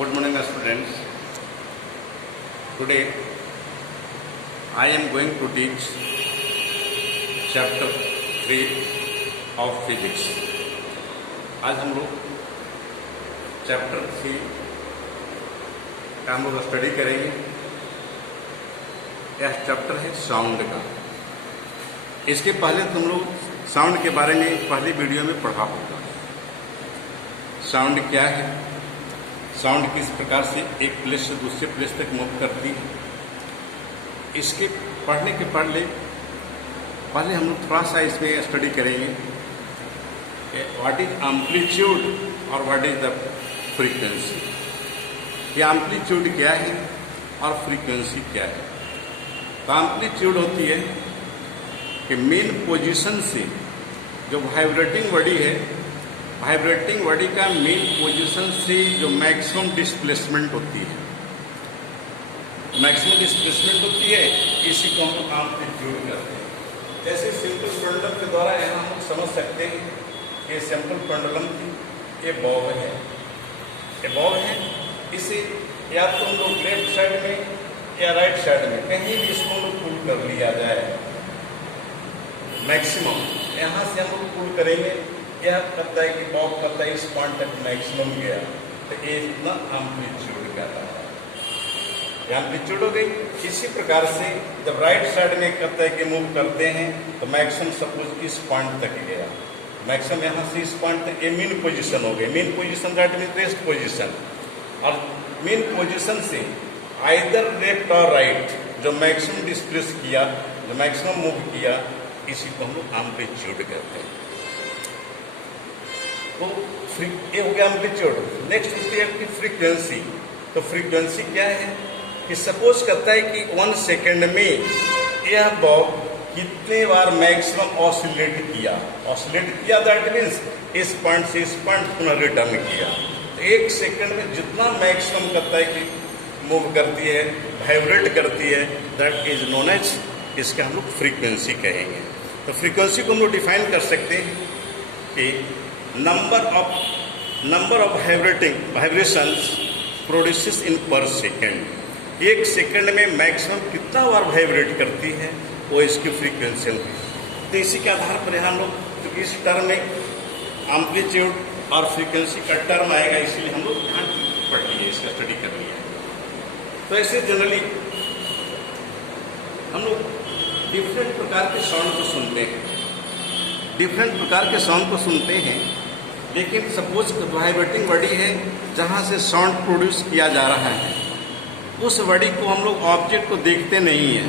Good morning, students. Today, I am going to teach chapter 3 of physics. आज हम लोग chapter 3 का हम लोग स्टडी करेंगे। यह चैप्टर है साउंड का। इसके पहले तुम लोग साउंड के बारे में पहली वीडियो में पढ़ा होगा। साउंड क्या है, साउंड किस प्रकार से एक प्लेस से दूसरे प्लेस तक मूव करती है। इसके पढ़ने के पहले हम लोग थोड़ा सा इसमें स्टडी करेंगे व्हाट इज एम्पलीट्यूड और व्हाट इज द फ्रीक्वेंसी। ये एम्पलीट्यूड क्या है और फ्रीक्वेंसी क्या है। तो एम्पलीट्यूड होती है कि मेन पोजीशन से जो वाइब्रेटिंग बॉडी है, वाइब्रेटिंग बॉडी का मेन पोजीशन से जो मैक्सिमम डिस्प्लेसमेंट होती है, मैक्सिमम डिस्प्लेसमेंट होती है, इसी को हम लोग एम्पलीट्यूड करते हैं। जैसे सिंपल पेंडुलम के द्वारा यहाँ हम समझ सकते हैं कि सिंपल पेंडुलम की ये बॉब है, ये बॉब है। इसे या तो हम लोग लेफ्ट साइड में या राइट साइड में कहीं भी इसको हम लोग पुल कर लिया जाए, मैक्सिमम यहाँ से हम लोग पुल करेंगे, यह कहता है कि बॉब कहता है इस पॉइंट तक मैक्सिमम गया, तो ये इतना एम्पलीट्यूड कहता है, एम्पलीट्यूड हो गई। इसी प्रकार से जब राइट साइड में कहता है कि मूव करते हैं तो मैक्सिमम सपोज इस पॉइंट तक गया, मैक्सिमम यहाँ से इस पॉइंट तक, ये मेन पोजीशन हो गई। Main position that mean rest position, और मेन पोजीशन से आइदर लेफ्ट और राइट जो मैक्सिमम डिस्प्लेस किया, जो मैक्सिमम मूव किया, इसी को हम लोग एम्पलीट्यूड कहते हैं। तो ये हो गया एम्पलीट्यूड। नेक्स्ट होती है आपकी फ्रीक्वेंसी। तो फ्रीक्वेंसी क्या है कि सपोज करता है कि 1 सेकेंड में यह बॉब कितने बार मैक्सिमम ऑसिलेट किया, दैट मीन्स इस पॉइंट से इस पॉइंट पुनः रिटर्न किया। तो 1 सेकेंड में जितना मैक्सिमम करता है कि मूव करती है, वाइब्रेट करती है, दैट इज नोन एज, इसका हम लोग फ्रीक्वेंसी कहेंगे। तो फ्रीक्वेंसी को हम लोग डिफाइन कर सकते हैं कि नंबर ऑफ वाइब्रेशंस प्रोड्यूसेस इन पर सेकेंड। 1 सेकेंड में मैक्सिमम कितना बार वाइब्रेट करती है, वो इसकी फ्रीक्वेंसी होगी। तो इसी के आधार पर हम लोग, क्योंकि इस टर्म में एम्पलीट्यूड और फ्रीक्वेंसी का टर्म आएगा, इसीलिए हम लोग यहाँ पढ़ लिए, इसका स्टडी कर लिया। तो ऐसे जनरली हम लोग डिफरेंट प्रकार के साउंड को सुनते हैं, डिफरेंट प्रकार के साउंड को सुनते हैं। लेकिन सपोज वाइब्रेटिंग बॉडी है जहाँ से साउंड प्रोड्यूस किया जा रहा है, उस बॉडी को हम लोग ऑब्जेक्ट को देखते नहीं हैं,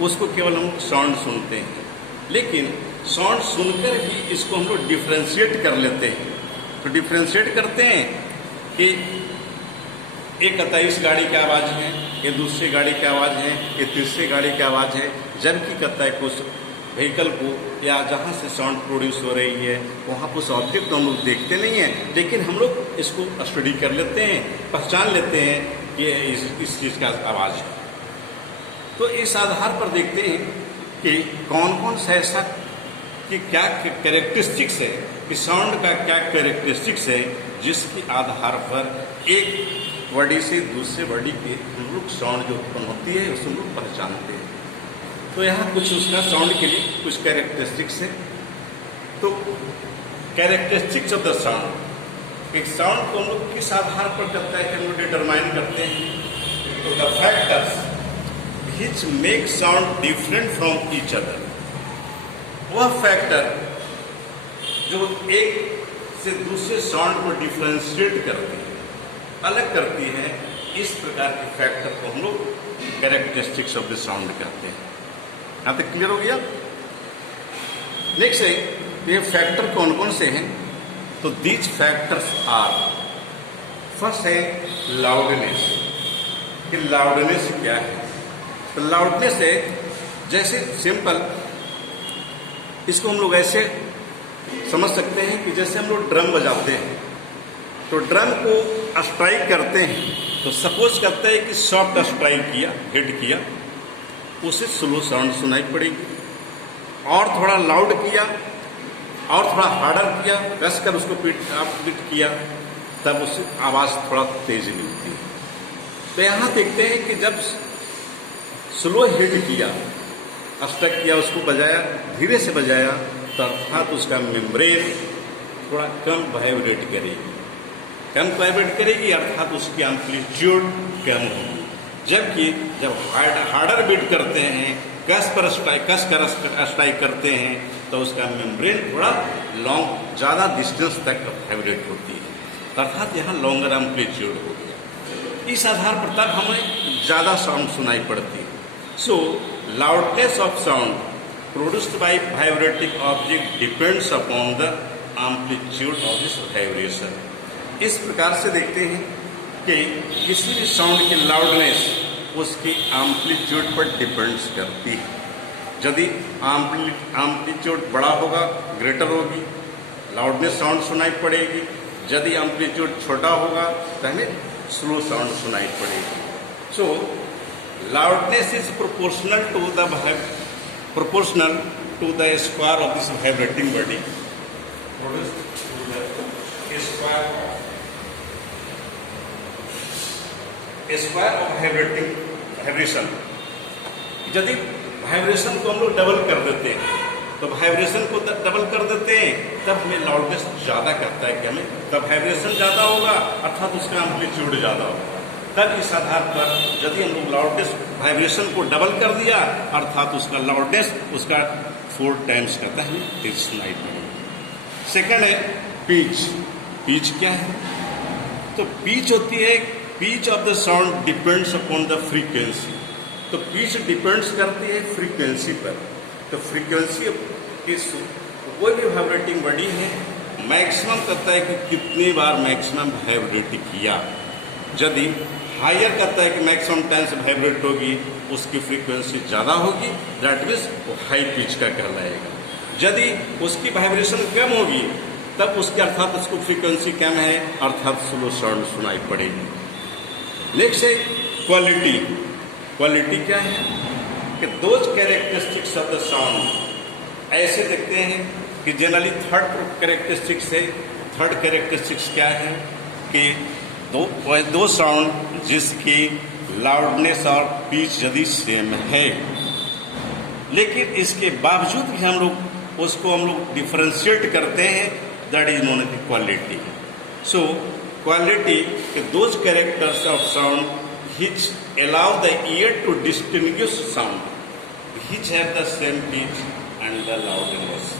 उसको केवल हम लोग साउंड सुनते हैं। लेकिन साउंड सुनकर ही इसको हम लोग डिफ्रेंशिएट कर लेते हैं। तो डिफ्रेंशिएट करते हैं कि एक कहता है इस गाड़ी की आवाज़ है, ये दूसरी गाड़ी की आवाज़ है, ये तीसरी गाड़ी की आवाज़ है, जबकि कहता है कुछ व्हीकल को या जहाँ से साउंड प्रोड्यूस हो रही है वहाँ उस ऑब्जेक्ट को हम लोग देखते नहीं हैं, लेकिन हम लोग इसको स्टडी कर लेते हैं, पहचान लेते हैं कि इस चीज़ का आवाज़ है। तो इस आधार पर देखते हैं कि कौन कौन सा ऐसा कि क्या कैरेक्टरिस्टिक्स है, कि साउंड का क्या कैरेक्टरिस्टिक्स है, जिसके आधार पर एक बॉडी से दूसरे बॉडी के हम लोग साउंड जो उत्पन्न होती है उसको हम लोग पहचानते हैं। तो यहाँ कुछ उसका साउंड के लिए कुछ कैरेक्टरिस्टिक्स है। तो कैरेक्टरिस्टिक्स ऑफ द साउंड, एक साउंड को हम लोग किस आधार पर करता है कि हम लोग डिटरमाइन करते हैं। तो the factors which make sound different from each other, वह फैक्टर जो एक से दूसरे साउंड को डिफ्रेंशिएट करती है, अलग करती है, इस प्रकार के फैक्टर को हम लोग कैरेक्टरिस्टिक्स ऑफ द साउंड कहते हैं। यहाँ तक क्लियर हो गया। नेक्स्ट है ये फैक्टर कौन कौन से हैं। तो दीज फैक्टर्स आर, फर्स्ट है लाउडनेस। कि लाउडनेस क्या है। तो लाउडनेस है जैसे सिंपल, इसको हम लोग ऐसे समझ सकते हैं कि जैसे हम लोग ड्रम बजाते हैं, तो ड्रम को स्ट्राइक करते हैं, तो सपोज करते हैं कि सॉफ्ट स्ट्राइक किया, हिट किया, उसे स्लो साउंड सुनाई पड़ेगी। और थोड़ा लाउड किया और थोड़ा हार्डर किया, कस कर उसको बीट किया, तब उससे आवाज़ थोड़ा तेज मिलती है। तो यहाँ देखते हैं कि जब स्लो हिट किया, स्ट्रक किया, उसको बजाया, धीरे से बजाया, तो अर्थात उसका मेम्ब्रेन थोड़ा कम वाइब्रेट करेगी, कम वाइब्रेट करेगी, अर्थात उसकी एम्पलीट्यूड कम होगी। जबकि जब हार्डर बीट करते हैं, कस कर स्ट्राइक करते हैं, तो उसका मेम्ब्रेन थोड़ा लॉन्ग, ज़्यादा डिस्टेंस तक वाइब्रेट होती है, अर्थात यहाँ लॉन्गर एम्पलीट्यूड हो गया। इस आधार पर तब हमें ज़्यादा साउंड सुनाई पड़ती है। So loudness of sound produced by vibrating object depends upon the amplitude of this vibration. इस प्रकार से देखते हैं कि किसी भी साउंड की लाउडनेस उसकी एम्पलीट्यूड पर डिपेंड्स करती है। यदि एम्पलीट्यूड बड़ा होगा, ग्रेटर होगी, लाउडनेस साउंड सुनाई पड़ेगी। यदि एम्पलीट्यूड छोटा होगा तो हमें स्लो साउंड सुनाई पड़ेगी। So loudness is proportional to the square of this vibrating body produced to the square of vibration. यदि वाइब्रेशन को हम लोग डबल कर देते हैं, तो वाइब्रेशन को डबल कर देते हैं, तब हमें लाउडनेस ज़्यादा करता है कि हमें तब वाइब्रेशन ज़्यादा होगा, अर्थात उसका एम्पलीट्यूड ज़्यादा होगा। तब इस आधार पर यदि हम लोग लाउडनेस वाइब्रेशन को डबल कर दिया, अर्थात उसका लाउडनेस उसका 4 टाइम्स करता है, तेज सुनाई पड़ेगी। सेकंड है पिच। पिच क्या है? तो पिच होती है, pitch of the sound depends upon the frequency. तो पिच डिपेंड्स करती है फ्रीक्वेंसी पर। तो फ्रीक्वेंसी की कोई भी वाइब्रेटिंग बॉडी है, मैक्सिमम कहता है कि कितनी बार मैक्सिमम वाइब्रेट किया। यदि हायर कहता है कि मैक्सिमम टाइम से वाइब्रेट होगी, उसकी फ्रीक्वेंसी ज़्यादा होगी, दैट मीन्स वो हाई पिच का कहलाएगा। यदि उसकी वाइब्रेशन कम होगी, तब उसके अर्थात उसको फ्रीक्वेंसी कम है, अर्थात स्लो साउंड सुनाई पड़ेगी। नेक्स्ट है क्वालिटी। क्वालिटी क्या है कि those characteristics of the sound, ऐसे देखते हैं कि जनरली थर्ड कैरेक्टरिस्टिक्स है। थर्ड कैरेक्टरिस्टिक्स क्या है कि दो साउंड जिसकी लाउडनेस और पिच यदि सेम है, लेकिन इसके बावजूद भी हम लोग डिफरेंशिएट करते हैं, that is known as quality. So quality those characters of sound which allow the ear to distinguish sound which have the same pitch and the loudness।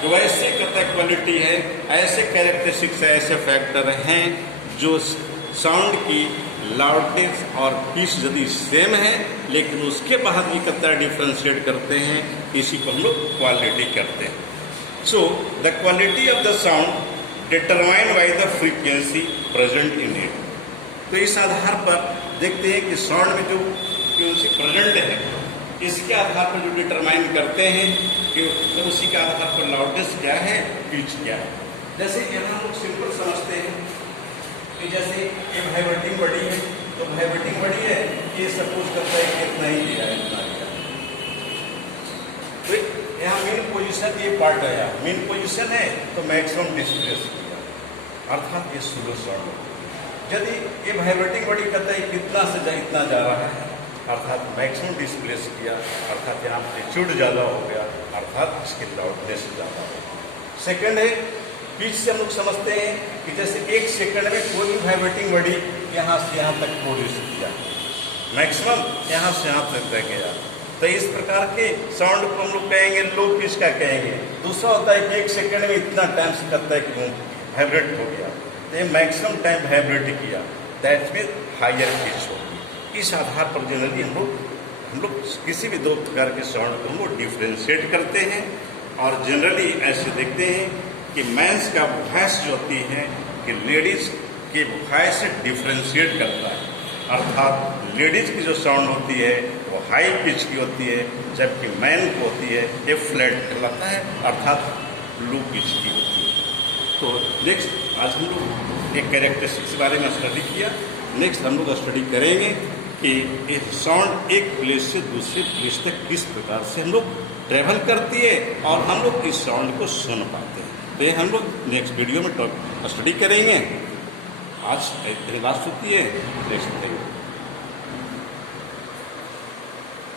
तो वैसे कहता है क्वालिटी है, ऐसे कैरेक्टरिस्टिक्स, ऐसे फैक्टर हैं जो साउंड की लाउडनेस और पिच यदि सेम है, लेकिन उसके बाद भी कहता है डिफ्रेंशिएट करते हैं, इसी को हम लोग क्वालिटी करते हैं। So the quality of the sound determined by the frequency present in it. तो इस आधार पर देखते हैं कि साउंड में जो फ्रीक्वेंसी प्रेजेंट है, इसके आधार पर जो डिटरमाइन करते हैं कि तो उसी के आधार पर लाउडनेस क्या है, पिच क्या है। जैसे यहाँ हम लोग सिंपल समझते हैं कि जैसे ये वाइब्रेटिंग बॉडी है, तो वाइब्रेटिंग बॉडी है, ये सपोज करता है कि इतना ही दिया है, इतना दिया। तो यहाँ मेन पोजिशन ये पार्ट है, मेन पोजिशन है, तो मैक्सिमम डिस्प्लेस किया, अर्थात ये स्लो साउंड। यदि ये वाइब्रेटिंग बॉडी कहता है कितना से इतना जा रहा है, अर्थात मैक्सिमम डिस्प्लेस किया, अर्थात यहाँ एम्पलीट्यूड ज़्यादा हो गया, अर्थात इसकी लाउडनेस ज़्यादा हो गई। सेकंड है पिच से हम लोग समझते हैं कि जैसे 1 सेकंड में कोई भी वाइब्रेटिंग बॉडी यहाँ से यहाँ तक प्रोड्यूस किया, मैक्सिमम यहाँ से यहाँ तक गया, तो इस प्रकार के साउंड को हम लोग कहेंगे लो पिच का कहेंगे। दूसरा होता है कि 1 सेकंड में इतना टाइम से करता है कि वाइब्रेट हो गया, तो ये मैक्सिमम टाइम वाइब्रेट किया, दैट मीन हायर पिच होगी। इस आधार पर जनरली हम लोग किसी भी 2 प्रकार के साउंड को हम लोग डिफ्रेंशिएट करते हैं। और जनरली ऐसे देखते हैं कि मेंस का वॉइस जो होती है कि लेडीज के वॉइस से डिफ्रेंशिएट करता है, अर्थात लेडीज की जो साउंड होती है वो हाई पिच की होती है, जबकि मैन को होती है ये फ्लैट कहलाता है, अर्थात लो पिच की होती है। तो नेक्स्ट आज हम लोग एक कैरेक्टरिस्टिक्स के बारे में स्टडी किया। नेक्स्ट हम लोग स्टडी करेंगे कि ये साउंड एक प्लेस से दूसरे प्लेस तक किस प्रकार से हम लोग ट्रैवल करती है और हम लोग इस साउंड को सुन पाते हैं। तो ये हम लोग नेक्स्ट वीडियो में स्टडी करेंगे। आज लास्ट होती है नेक्स्ट